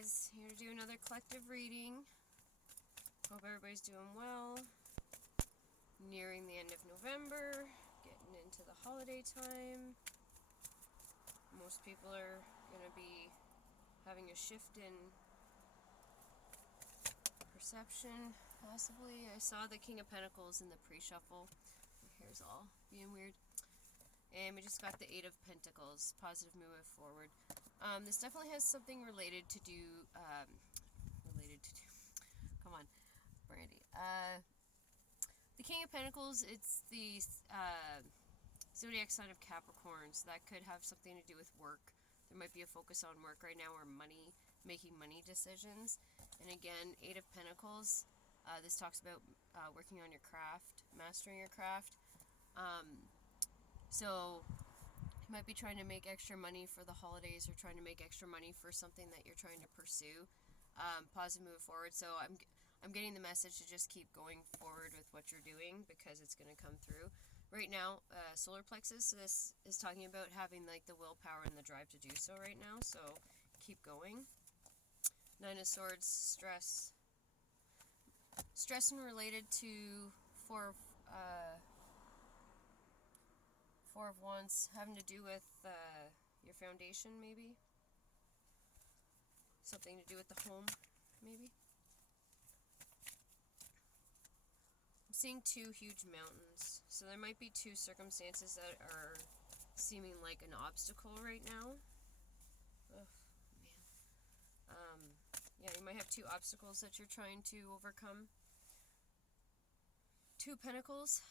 guys, here to do another collective reading. Hope everybody's doing well. Nearing the end of November, getting into the holiday time. Most people are going to be having a shift in perception, possibly. I saw the King of Pentacles in the pre-shuffle. My hair's all being weird. And we just got the Eight of Pentacles, positive movement forward. This definitely has something related to do, come on, Brandy. The King of Pentacles, it's the zodiac sign of Capricorn, so that could have something to do with work. There might be a focus on work right now, or money, making money decisions. And again, Eight of Pentacles, this talks about working on your craft, mastering your craft. So you might be trying to make extra money for the holidays, or trying to make extra money for something that you're trying to pursue. Positive move forward. So I'm getting the message to just keep going forward with what you're doing, because it's going to come through. Right now, solar plexus, so this is talking about having like the willpower and the drive to do so right now. So keep going. Nine of Swords, stress. Stress and related to Four of Wands, having to do with your foundation, maybe. Something to do with the home, maybe. I'm seeing two huge mountains. So there might be two circumstances that are seeming like an obstacle right now. Oh, man. Yeah, you might have two obstacles that you're trying to overcome. Two of Pentacles.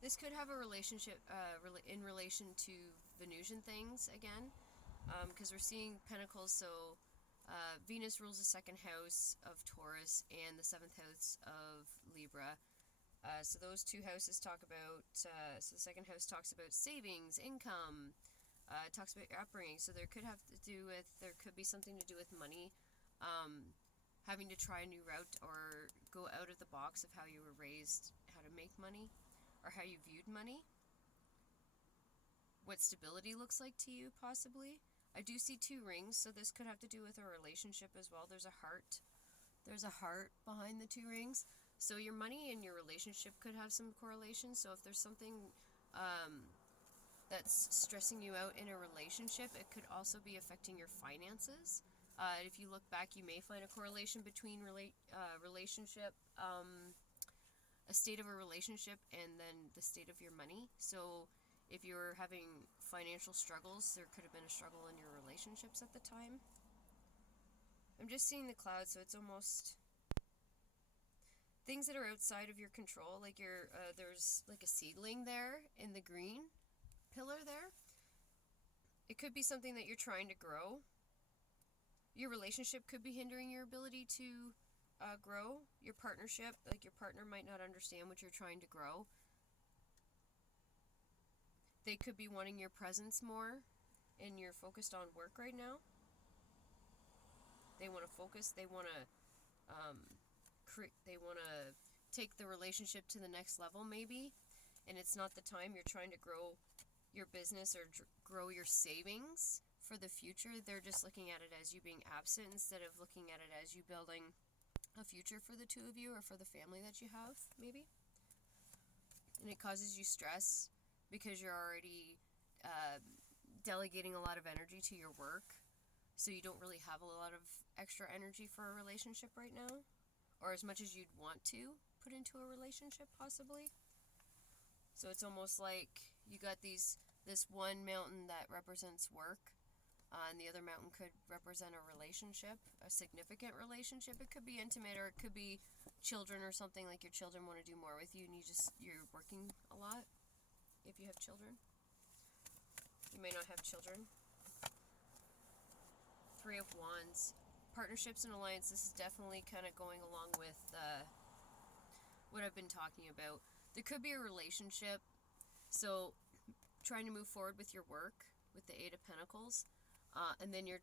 This could have a relationship in relation to Venusian things again, because we're seeing Pentacles, so Venus rules the second house of Taurus and the seventh house of Libra. So those two houses talk about, so the second house talks about savings, income, talks about your upbringing, so there could be something to do with money, having to try a new route or go out of the box of how you were raised, how to make money, or how you viewed money, what stability looks like to you, possibly. I do see two rings, so this could have to do with a relationship as well. There's a heart. There's a heart behind the two rings. So your money and your relationship could have some correlation. So if there's something that's stressing you out in a relationship, it could also be affecting your finances. If you look back, you may find a correlation between relationship, a state of a relationship, and then the state of your money. So if you're having financial struggles, there could have been a struggle in your relationships at the time. I'm just seeing the clouds, so it's almost things that are outside of your control, like there's like a seedling there in the green pillar there. It could be something that you're trying to grow. Your relationship could be hindering your ability to grow. Your partnership, like your partner might not understand what you're trying to grow. They could be wanting your presence more, and you're focused on work right now. They want to focus. They want to take the relationship to the next level, maybe. And it's not the time. You're trying to grow your business or grow your savings for the future. They're just looking at it as you being absent, instead of looking at it as you building a future for the two of you, or for the family that you have, maybe. And it causes you stress because you're already delegating a lot of energy to your work, so you don't really have a lot of extra energy for a relationship right now, or as much as you'd want to put into a relationship, possibly. So it's almost like you got this one mountain that represents work, and the other mountain could represent a relationship, a significant relationship. It could be intimate, or it could be children or something, like your children want to do more with you, and you're working a lot. If you have children, you may not have children. Three of Wands, partnerships and alliance. This is definitely kind of going along with what I've been talking about. There could be a relationship, so trying to move forward with your work with the Eight of Pentacles, and then you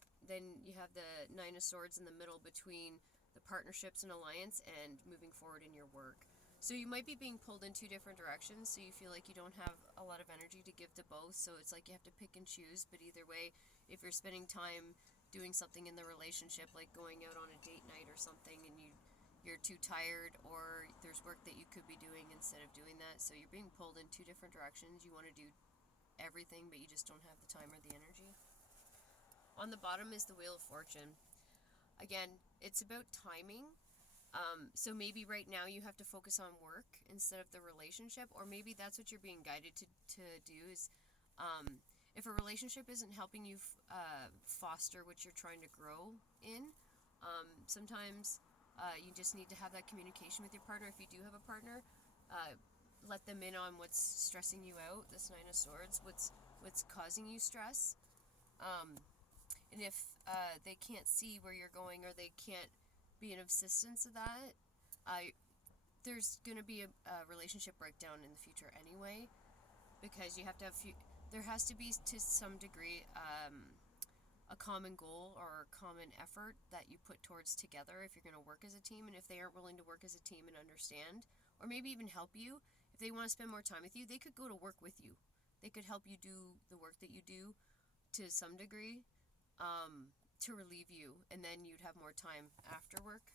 have the Nine of Swords in the middle between the partnerships and alliance and moving forward in your work. So you might be being pulled in two different directions, so you feel like you don't have a lot of energy to give to both, so it's like you have to pick and choose. But either way, if you're spending time doing something in the relationship, like going out on a date night or something, and you're too tired, or there's work that you could be doing instead of doing that, so you're being pulled in two different directions. You want to do everything, but you just don't have the time or the energy. On the bottom is the Wheel of Fortune. Again, it's about timing. So maybe right now you have to focus on work instead of the relationship, or maybe that's what you're being guided to do is, if a relationship isn't helping you foster what you're trying to grow in, sometimes you just need to have that communication with your partner. If you do have a partner, let them in on what's stressing you out, this Nine of Swords, what's causing you stress. And if they can't see where you're going, or they can't be an assistance of that, there's going to be a relationship breakdown in the future anyway, because you have to have there has to be, to some degree, a common goal or a common effort that you put towards together if you're going to work as a team. And if they aren't willing to work as a team and understand, or maybe even help you, if they want to spend more time with you, they could go to work with you. They could help you do the work that you do to some degree, to relieve you, and then you'd have more time after work.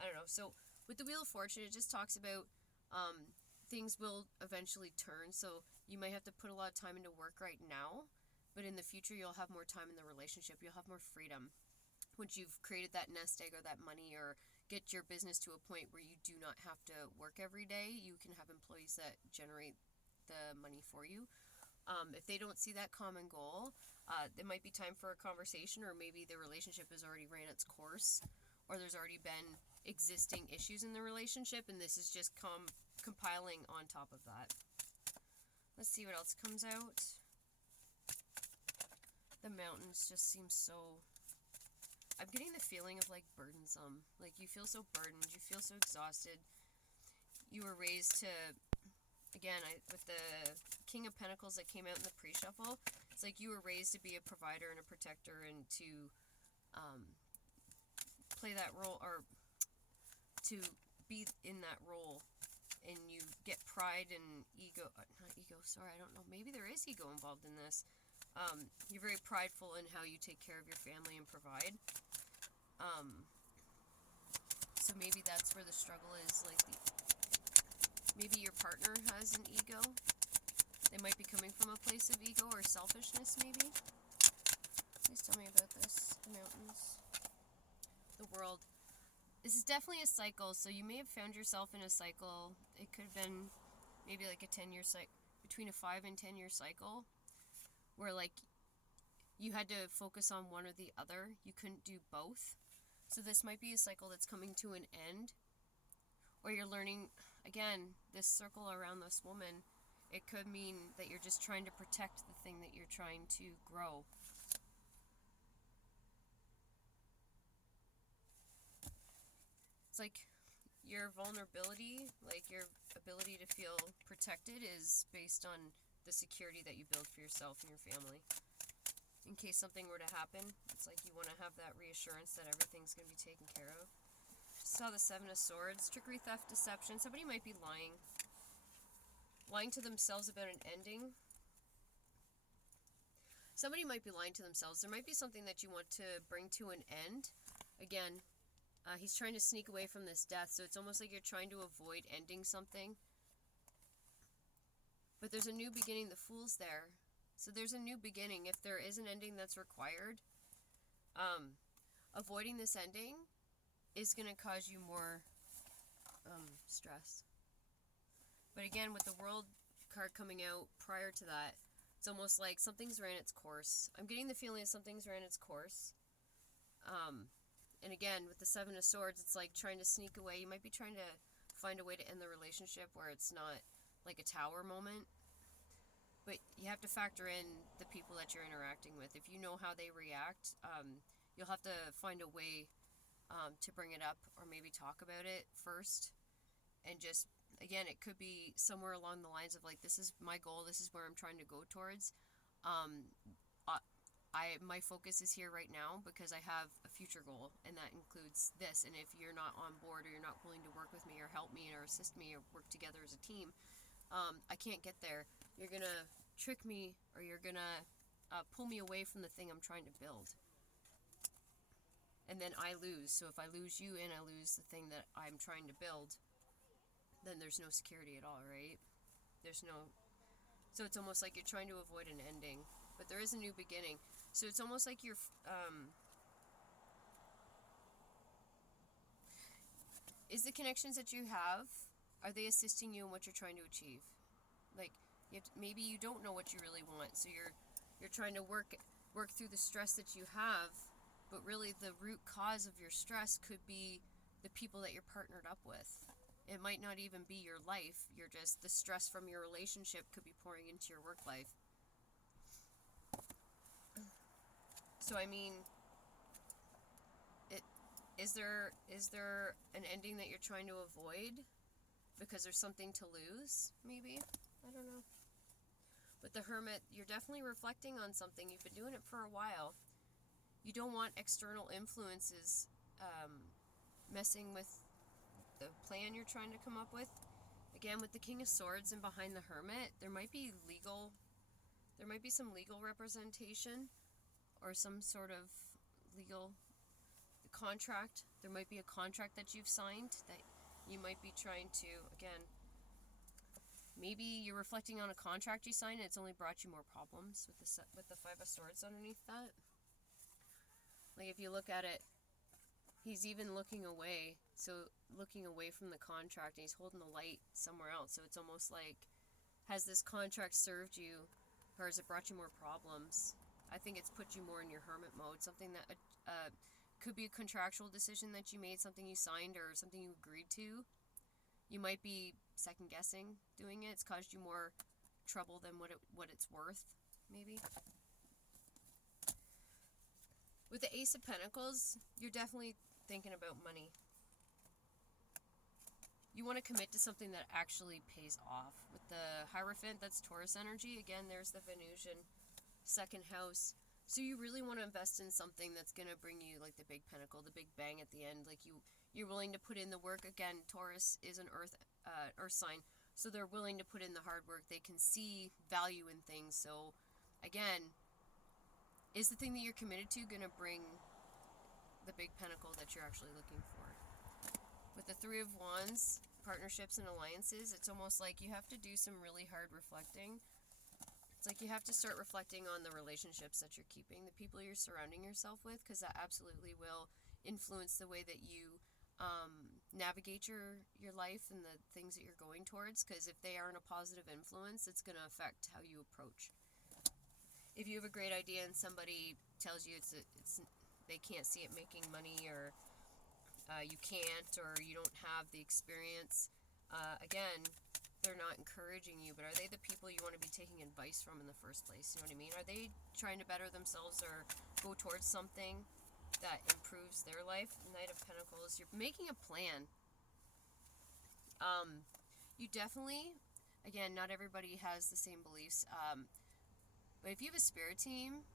I don't know. So with the Wheel of Fortune, it just talks about things will eventually turn. So you might have to put a lot of time into work right now, but in the future you'll have more time in the relationship. You'll have more freedom once you've created that nest egg or that money, or get your business to a point where you do not have to work every day. You can have employees that generate the money for you. If they don't see that common goal, it might be time for a conversation, or maybe the relationship has already ran its course, or there's already been existing issues in the relationship, and this is just compiling on top of that. Let's see what else comes out. The Mountains just seem so... I'm getting the feeling of like burdensome. Like you feel so burdened, you feel so exhausted. You were raised to... Again, with the King of Pentacles that came out in the pre-shuffle, it's like you were raised to be a provider and a protector, and to play that role, or to be in that role, and you get pride and ego, not ego, sorry, I don't know, maybe there is ego involved in this. You're very prideful in how you take care of your family and provide. So maybe that's where the struggle is, like maybe your partner has an ego. They might be coming from a place of ego or selfishness, maybe. Please tell me about this. The Mountains. The World. This is definitely a cycle, so you may have found yourself in a cycle. It could have been maybe like a 10-year cycle, between a 5 and 10-year cycle, where like you had to focus on one or the other. You couldn't do both. So this might be a cycle that's coming to an end, or you're learning, again, this circle around this woman. It could mean that you're just trying to protect the thing that you're trying to grow. It's like your vulnerability, like your ability to feel protected, is based on the security that you build for yourself and your family. In case something were to happen, it's like you want to have that reassurance that everything's going to be taken care of. Saw the Seven of Swords. Trickery, theft, deception. Somebody might be lying to themselves about an ending. Somebody might be lying to themselves. There might be something that you want to bring to an end. Again, he's trying to sneak away from this death, so it's almost like you're trying to avoid ending something. But there's a new beginning. The Fool's there. So there's a new beginning. If there is an ending that's required, avoiding this ending is going to cause you more stress. But again, with the World card coming out prior to that, it's almost like something's ran its course. I'm getting the feeling that something's ran its course. And again, with the Seven of Swords, it's like trying to sneak away. You might be trying to find a way to end the relationship where it's not like a tower moment. But you have to factor in the people that you're interacting with. If you know how they react, you'll have to find a way to bring it up, or maybe talk about it first. And just, again, it could be somewhere along the lines of like, this is my goal, this is where I'm trying to go towards. my focus is here right now because I have a future goal, and that includes this. And if you're not on board, or you're not willing to work with me or help me or assist me or work together as a team, I can't get there. You're gonna trick me, or you're gonna pull me away from the thing I'm trying to build. And then I lose. So if I lose you and I lose the thing that I'm trying to build, then there's no security at all, right? There's no. So it's almost like you're trying to avoid an ending, but there is a new beginning. So it's almost like you're. Is the connections that you have, are they assisting you in what you're trying to achieve? Like, maybe you don't know what you really want, so you're trying to work through the stress that you have, but really the root cause of your stress could be the people that you're partnered up with. It might not even be your life. You're just, the stress from your relationship could be pouring into your work life. So I mean, is there an ending that you're trying to avoid because there's something to lose? Maybe, I don't know. With the Hermit, you're definitely reflecting on something. You've been doing it for a while. You don't want external influences messing with the plan you're trying to come up with. Again, with the King of Swords and behind the Hermit, there might be some legal representation or some sort of legal contract. There might be a contract that you've signed that you might be trying to, again, maybe you're reflecting on a contract you signed and it's only brought you more problems with the Five of Swords underneath that. Like, if you look at it, he's even looking away. So looking away from the contract, and he's holding the light somewhere else. So it's almost like, has this contract served you, or has it brought you more problems? I think it's put you more in your hermit mode. Something that could be a contractual decision that you made, something you signed, or something you agreed to. You might be second guessing doing it. It's caused you more trouble than what it's worth, maybe. With the Ace of Pentacles, you're definitely thinking about money. You want to commit to something that actually pays off. With the Hierophant, that's Taurus energy. Again, there's the Venusian second house. So you really want to invest in something that's going to bring you, like, the big pinnacle, the big bang at the end. Like, you're willing to put in the work. Again, Taurus is an earth sign, so they're willing to put in the hard work. They can see value in things. So, again, is the thing that you're committed to going to bring the big pinnacle that you're actually looking for? With the Three of Wands, partnerships and alliances, it's almost like you have to do some really hard reflecting. It's like you have to start reflecting on the relationships that you're keeping, the people you're surrounding yourself with, because that absolutely will influence the way that you navigate your life and the things that you're going towards. Because if they aren't a positive influence, it's going to affect how you approach. If you have a great idea and somebody tells you they can't see it making money, or you can't, or you don't have the experience, again, they're not encouraging you, but are they the people you want to be taking advice from in the first place? You know what I mean? Are they trying to better themselves or go towards something that improves their life? Knight of Pentacles, you're making a plan. You definitely, again, not everybody has the same beliefs, but if you have a spirit team,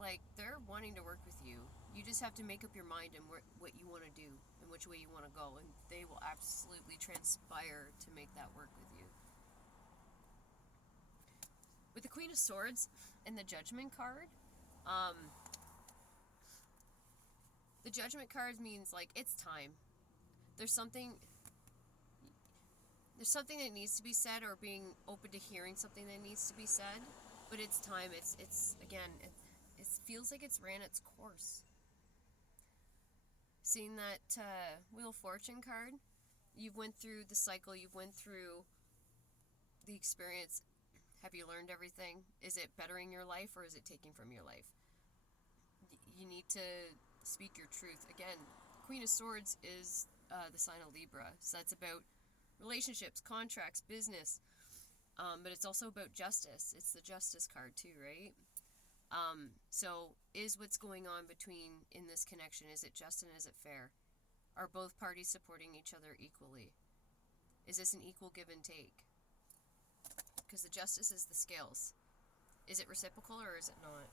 like, they're wanting to work with you. You just have to make up your mind and what you want to do and which way you want to go, and they will absolutely transpire to make that work with you. With the Queen of Swords and the Judgment card, the Judgment card means, like, it's time. There's something that needs to be said, or being open to hearing something that needs to be said, but it's time. It's again, it feels like it's ran its course. Seeing that Wheel of Fortune card, you've went through the cycle, you've went through the experience. Have you learned everything? Is it bettering your life, or is it taking from your life? You need to speak your truth. Again, Queen of Swords is the sign of Libra, so that's about relationships, contracts, business, but it's also about justice. It's the Justice card too, right? So is what's going on in this connection, is it just and is it fair? Are both parties supporting each other equally? Is this an equal give and take? Because the Justice is the scales. Is it reciprocal or is it not?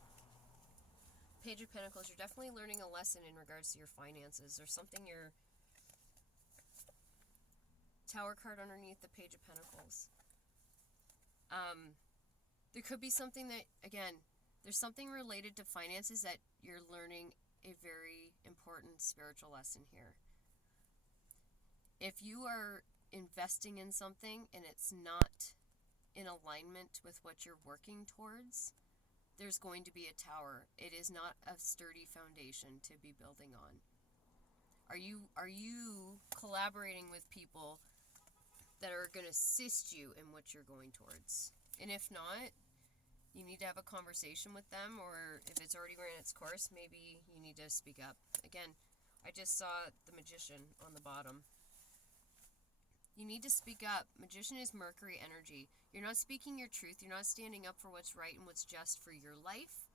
Page of Pentacles, you're definitely learning a lesson in regards to your finances. There's something your Tower card underneath the Page of Pentacles. There could be something that, again, there's something related to finances that you're learning a very important spiritual lesson here. If you are investing in something and it's not in alignment with what you're working towards, there's going to be a tower. It is not a sturdy foundation to be building on. Are you collaborating with people that are going to assist you in what you're going towards? And if not, you need to have a conversation with them, or if it's already ran its course, maybe you need to speak up. Again, I just saw the Magician on the bottom. You need to speak up. Magician is Mercury energy. You're not speaking your truth. You're not standing up for what's right and what's just for your life.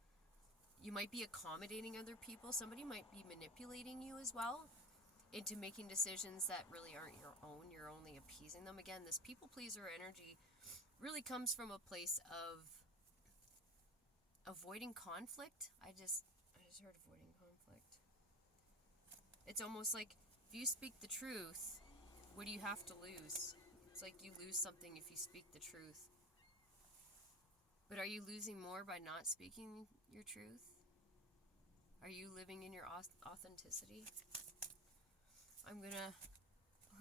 You might be accommodating other people. Somebody might be manipulating you as well into making decisions that really aren't your own. You're only appeasing them. Again, this people pleaser energy really comes from a place of avoiding conflict. I just heard avoiding conflict. It's almost like if you speak the truth, what do you have to lose? It's like you lose something if you speak the truth. But are you losing more by not speaking your truth? Are you living in your authenticity? We're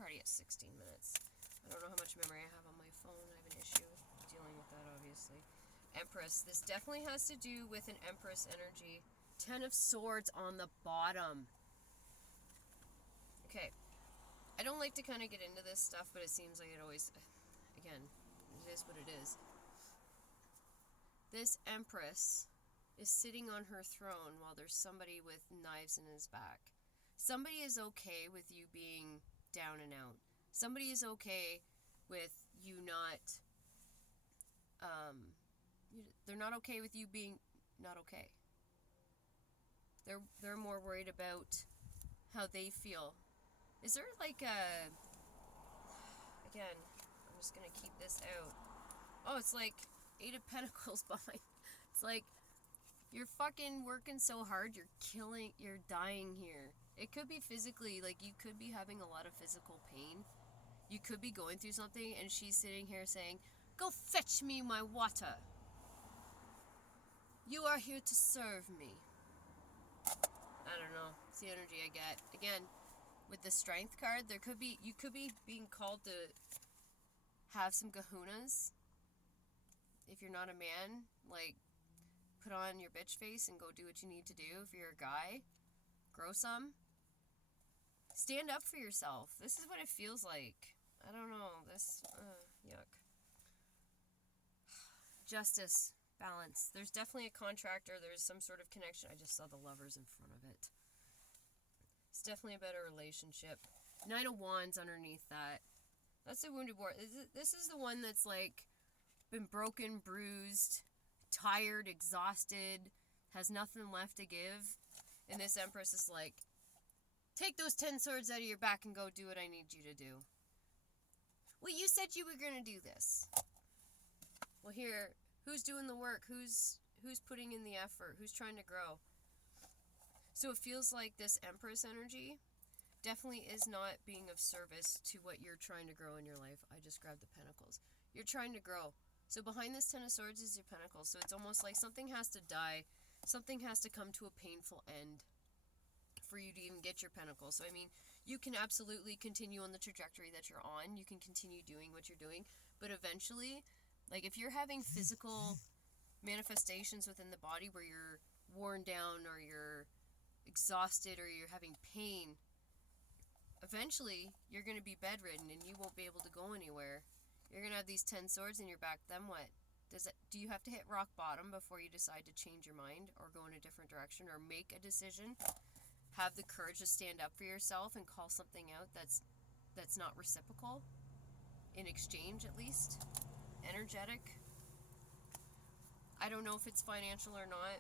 already at 16 minutes. I don't know how much memory I have on my phone. I have an issue dealing with that, obviously. Empress. This definitely has to do with an Empress energy. 10 of Swords on the bottom. Okay. I don't like to kind of get into this stuff, but it seems like it always... Again, it is what it is. This Empress is sitting on her throne while there's somebody with knives in his back. Somebody is okay with you being down and out. Somebody is okay with you not... they're not okay with you being not okay. They're more worried about how they feel. Is there like a... Again, I'm just going to keep this out. Oh, it's like 8 of Pentacles behind. It's like you're fucking working so hard, you're dying here. It could be physically, like you could be having a lot of physical pain. You could be going through something and she's sitting here saying, "Go fetch me my water. You are here to serve me." I don't know. It's the energy I get. Again, with the Strength card, you could be being called to have some kahunas. If you're not a man, like, put on your bitch face and go do what you need to do. If you're a guy, grow some. Stand up for yourself. This is what it feels like. I don't know. Yuck. Justice. Balance. There's definitely a contractor. There's some sort of connection. I just saw the Lovers in front of it. It's definitely a better relationship. Knight of Wands underneath that. That's the Wounded Warrior. This is the one that's like been broken, bruised, tired, exhausted, has nothing left to give. And this Empress is like, take those 10 swords out of your back and go do what I need you to do. Well, you said you were going to do this. Well, here... Who's doing the work? Who's putting in the effort? Who's trying to grow? So it feels like this Empress energy definitely is not being of service to what you're trying to grow in your life. I just grabbed the Pentacles. You're trying to grow. So behind this 10 of Swords is your Pentacles. So it's almost like something has to die. Something has to come to a painful end for you to even get your Pentacles. So I mean, you can absolutely continue on the trajectory that you're on. You can continue doing what you're doing. But eventually... Like, if you're having physical manifestations within the body where you're worn down or you're exhausted or you're having pain, eventually you're going to be bedridden and you won't be able to go anywhere. You're going to have these 10 swords in your back. Then what? Do you have to hit rock bottom before you decide to change your mind or go in a different direction or make a decision? Have the courage to stand up for yourself and call something out that's not reciprocal, in exchange at least. Energetic. I don't know if it's financial or not,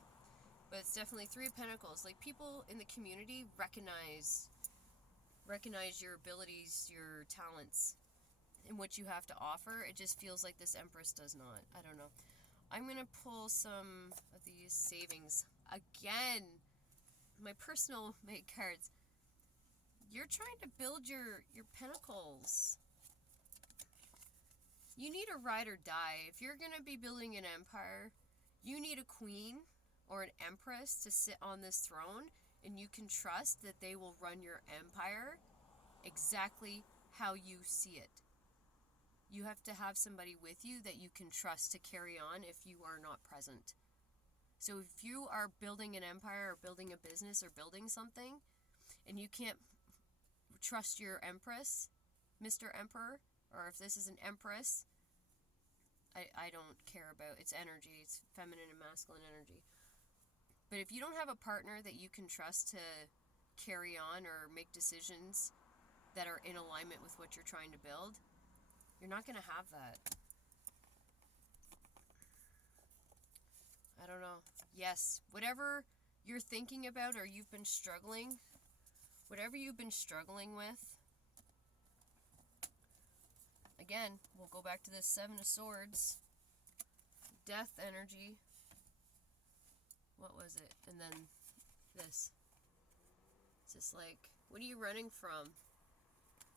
but it's definitely 3 of Pentacles. Like, people in the community recognize your abilities, your talents, and what you have to offer. It just feels like this Empress does not. I don't know. I'm going to pull some of these savings. Again, my personal made cards. You're trying to build your pentacles. You need a ride or die. If you're going to be building an empire, you need a queen or an empress to sit on this throne, and you can trust that they will run your empire exactly how you see it. You have to have somebody with you that you can trust to carry on if you are not present. So if you are building an empire or building a business or building something, and you can't trust your empress, Mr. Emperor, or if this is an empress, I don't care about. It's energy. It's feminine and masculine energy. But if you don't have a partner that you can trust to carry on or make decisions that are in alignment with what you're trying to build, you're not going to have that. I don't know. Yes, whatever you're thinking about or you've been struggling, whatever you've been struggling with, again, we'll go back to this Seven of Swords, death energy. What was it? And then this. It's just like, what are you running from?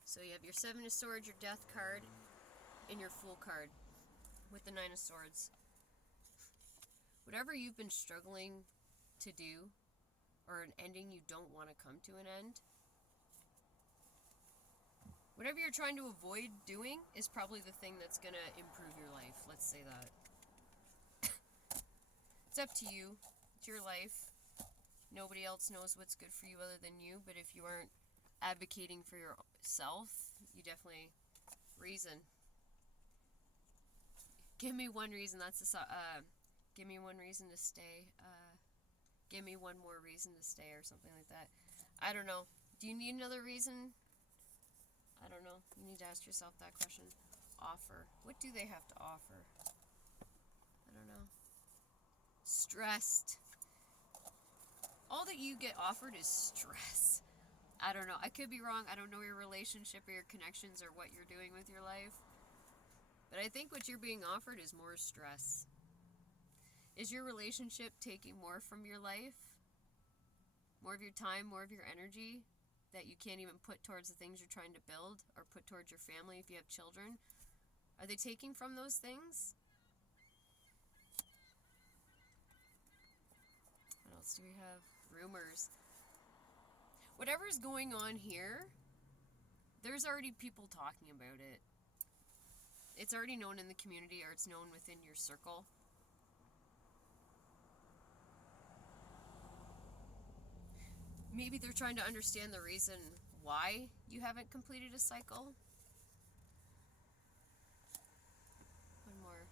So you have your Seven of Swords, your death card, and your Fool card with the Nine of Swords. Whatever you've been struggling to do, or an ending you don't want to come to an end, whatever you're trying to avoid doing is probably the thing that's going to improve your life. Let's say that. It's up to you. It's your life. Nobody else knows what's good for you other than you, but if you aren't advocating for yourself, you definitely reason. Give me one reason. That's the give me one reason to stay. Give me one more reason to stay, or something like that. I don't know. Do you need another reason? I don't know. You need to ask yourself that question. Offer. What do they have to offer? I don't know. Stressed. All that you get offered is stress. I don't know. I could be wrong. I don't know your relationship or your connections or what you're doing with your life. But I think what you're being offered is more stress. Is your relationship taking more from your life? More of your time, more of your energy that you can't even put towards the things you're trying to build or put towards your family if you have children? Are they taking from those things? What else do we have? Rumors. Whatever's going on here, there's already people talking about it. It's already known in the community, or it's known within your circle. Maybe they're trying to understand the reason why you haven't completed a cycle. One more.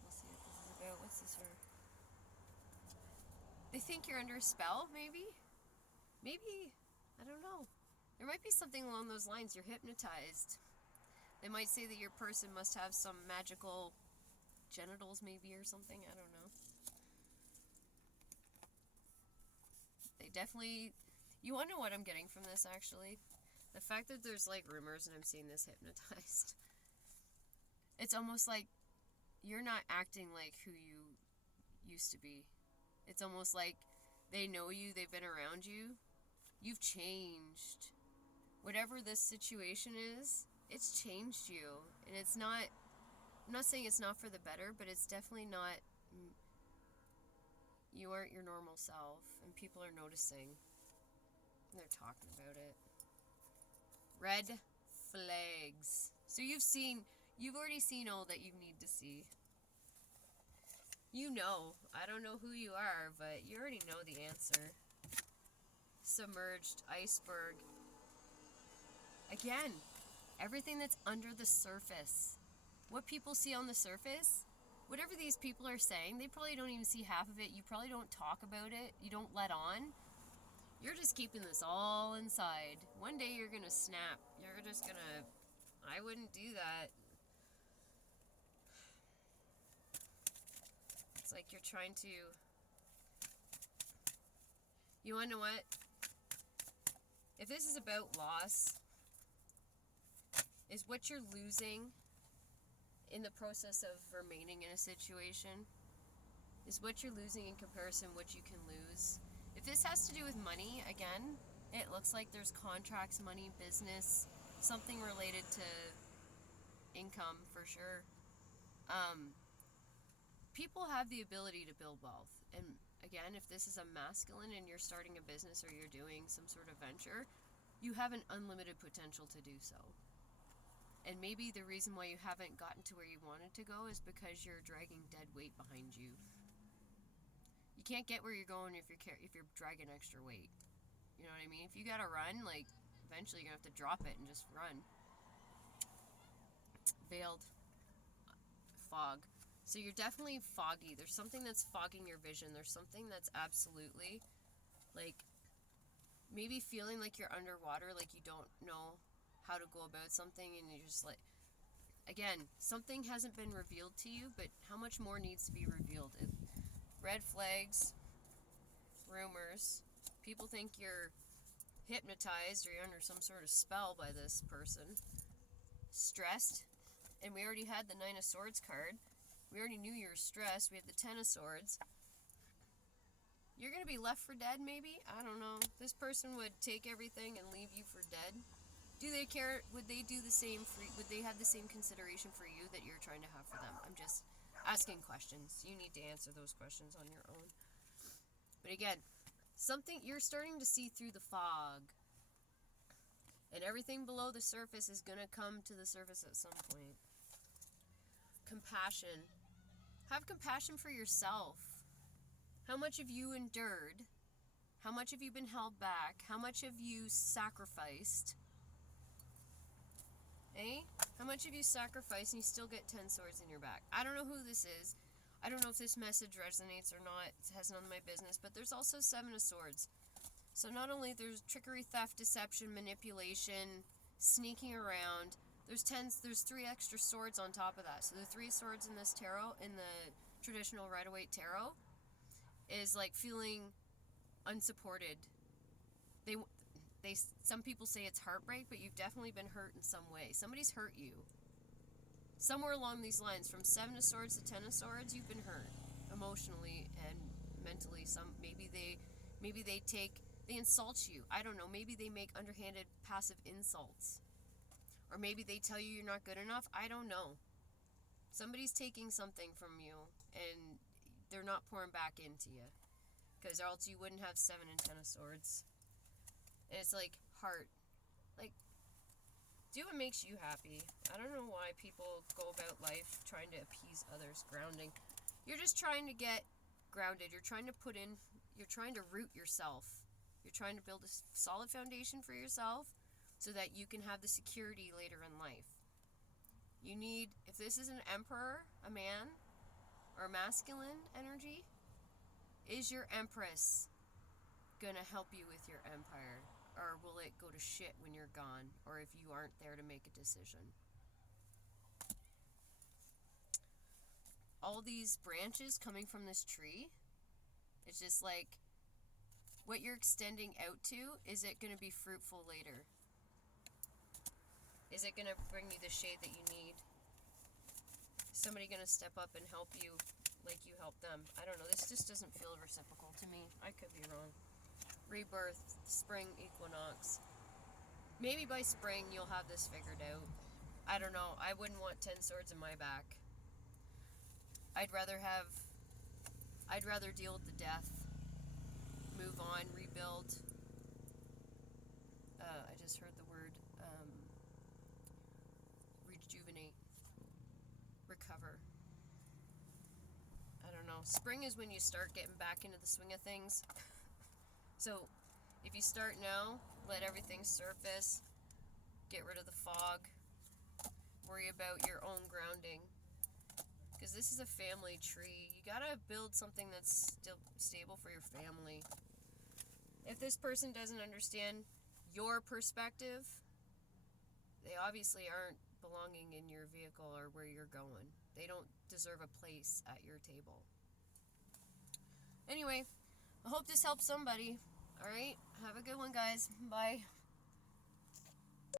We'll see what this is about. What's this for? They think you're under a spell, maybe? Maybe. I don't know. There might be something along those lines. You're hypnotized. They might say that your person must have some magical genitals, maybe, or something. I don't know. They definitely... You want to know what I'm getting from this, actually? The fact that there's, like, rumors and I'm seeing this hypnotized. It's almost like you're not acting like who you used to be. It's almost like they know you, they've been around you. You've changed. Whatever this situation is, it's changed you. And it's not... I'm not saying it's not for the better, but it's definitely not... You aren't your normal self. And people are noticing. They're talking about it. Red flags. So you've already seen all that you need to see. You know. I don't know who you are, but you already know the answer. Submerged iceberg. Again, everything that's under the surface. What people see on the surface, whatever these people are saying, they probably don't even see half of it. You probably don't talk about it. You don't let on. You're just keeping this all inside. One day you're gonna snap. You're just gonna... I wouldn't do that. It's like you're trying to... You wanna know what? If this is about loss, is what you're losing in the process of remaining in a situation, is what you're losing in comparison what you can lose. If this has to do with money, again, it looks like there's contracts, money, business, something related to income for sure. People have the ability to build wealth. And again, if this is a masculine and you're starting a business or you're doing some sort of venture, you have an unlimited potential to do so. And maybe the reason why you haven't gotten to where you wanted to go is because you're dragging dead weight behind you. You can't get where you're going if you're dragging extra weight. You know what I mean? If you gotta run, like, eventually you're gonna have to drop it and just run. Veiled fog. So you're definitely foggy. There's something that's fogging your vision. There's something that's absolutely, like, maybe feeling like you're underwater, like you don't know how to go about something, and you're just like, again, something hasn't been revealed to you, but how much more needs to be revealed? Red flags, rumors, people think you're hypnotized or you're under some sort of spell by this person. Stressed, and we already had the Nine of Swords card. We already knew you were stressed. We had the Ten of Swords. You're going to be left for dead, maybe? I don't know. This person would take everything and leave you for dead. Do they care? Would they do the same for you? Would they have the same consideration for you that you're trying to have for them? I'm just asking questions. You need to answer those questions on your own. But again, something, you're starting to see through the fog. And everything below the surface is going to come to the surface at some point. Compassion. Have compassion for yourself. How much have you endured? How much have you been held back? How much have you sacrificed? Eh? How much have you sacrificed and you still get 10 swords in your back? I don't know who this is. I don't know if this message resonates or not. It has none of my business. But there's also 7 of swords. So not only there's trickery, theft, deception, manipulation, sneaking around. There's 3 extra swords on top of that. So the 3 swords in this tarot, in the traditional Rider-Waite tarot, is like feeling unsupported. Some people say it's heartbreak, but you've definitely been hurt in some way. Somebody's hurt you. Somewhere along these lines, from 7 of Swords to 10 of Swords, you've been hurt emotionally and mentally. Maybe they insult you. I don't know. Maybe they make underhanded, passive insults. Or maybe they tell you you're not good enough. I don't know. Somebody's taking something from you, and they're not pouring back into you. Because else you wouldn't have 7 and 10 of Swords. And it's like, heart. Like, do what makes you happy. I don't know why people go about life trying to appease others. Grounding. You're just trying to get grounded. You're trying to root yourself. You're trying to build a solid foundation for yourself, so that you can have the security later in life. You need, if this is an emperor, a man, or a masculine energy, is your empress gonna help you with your empire? Or will it go to shit when you're gone? Or if you aren't there to make a decision? All these branches coming from this tree, it's just like, what you're extending out to, is it gonna be fruitful later? Is it going to bring you the shade that you need? Is somebody going to step up and help you like you help them? I don't know. This just doesn't feel reciprocal to me. I could be wrong. Rebirth, spring equinox. Maybe by spring you'll have this figured out. I don't know. I wouldn't want 10 swords in my back. I'd rather deal with the death. Move on, rebuild. I just heard the word rejuvenate, recover. I don't know. Spring is when you start getting back into the swing of things. So if you start now, let everything surface, get rid of the fog, worry about your own grounding, because this is a family tree. You gotta build something that's still stable for your family. If this person doesn't understand your perspective, they obviously aren't belonging in your vehicle or where you're going. They don't deserve a place at your table. Anyway, I hope this helps somebody. Alright, have a good one, guys. Bye.